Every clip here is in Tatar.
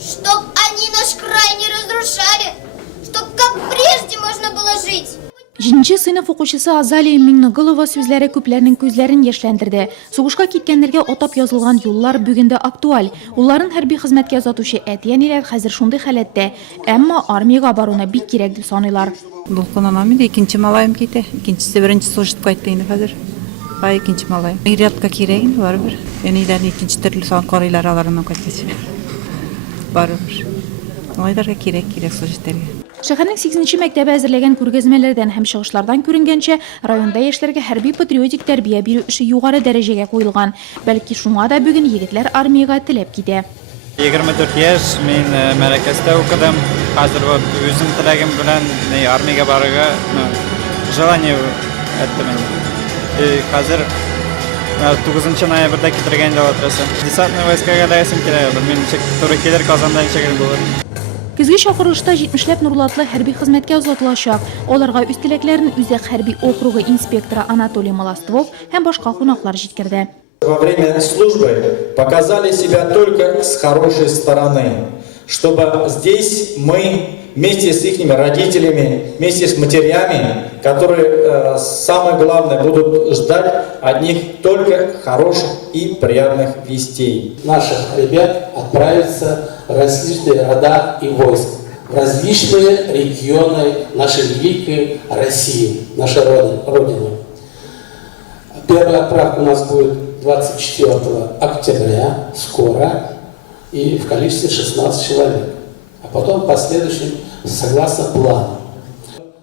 Чтоб они наш край не разрушали, чтоб как прежде можно было жить. 7-нче сыйныф укучысы Азалия Миңнегылова сүзләре күпләрнең күзләрен яшьләндерде. Сугышка киткәннәргә атап язылган юллар бүгендә актуаль. Улларын хәрби хезмәткә озатучы әти-әниләр хәзер шундый халәттә, әмма армиягә баруны бик кирәк дип саныйлар. Дулкынанам инде, икенче малаем китә. Икенчесе беренче служит кайтты инде хәзер. Икенче малаем. Ирятка кирәк инде барыбер. Әниләр икенче төрле сан карыйлар аларыннан кайткач. Барыбер. Малайларга кирәк служиттәргә. Шәһәрнең 8-нче мәктәбе әзерләгән күргәзмәләрдән һәм чыгышлардан күренгәнчә, районда яшьләргә хәрби патриотик тәрбия бирү эше югары дәрәҗәгә куелган. Бәлки шуңа да бүген егетләр армиягә теләп китә. 24 яшь, мин Мәрәкәстә укыдым. Хәзер үзем теләгем белән армиягә барырга желание иттем. Хәзер 9 ноябрьдә китергә инде ватрасы. Десантный войскага да ясым кирәк. Мин ничек туры килер, Казанда ничек булыр. Көзге чакырылышта 70ләп нурлатлы хәрби хезмәткә озатылачак. Аларга үз теләкләрен Үзәк хәрби округы инспекторы Анатолий Молоствов һәм башка кунаклар җиткерде. Во время службы показали себя только с хорошей стороны, чтобы здесь мы вместе с их родителями, вместе с матерями, которые, самое главное, будут ждать от них только хороших и приятных вестей. Наших ребят отправятся в различные рода и войск, в различные регионы нашей великой России, нашей Родины. Первая отправка у нас будет 24 октября, скоро, и в количестве 16 человек. А потом последующим согласно плану.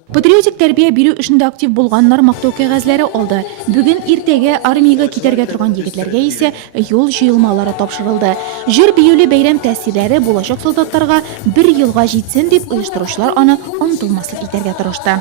Патриотик тәрбия бирү эшендә актив булганнар мактау кәгазьләре алды. Бүген иртәгә армиягә китәргә торган егетләргә исә юл җыелмалары тапшырылды. Җыр биюле бәйрәм тәэсирләре булачак солдатларга 1 елга җитсен дип оештыручылар аны онытылмаслык итәргә тырышты.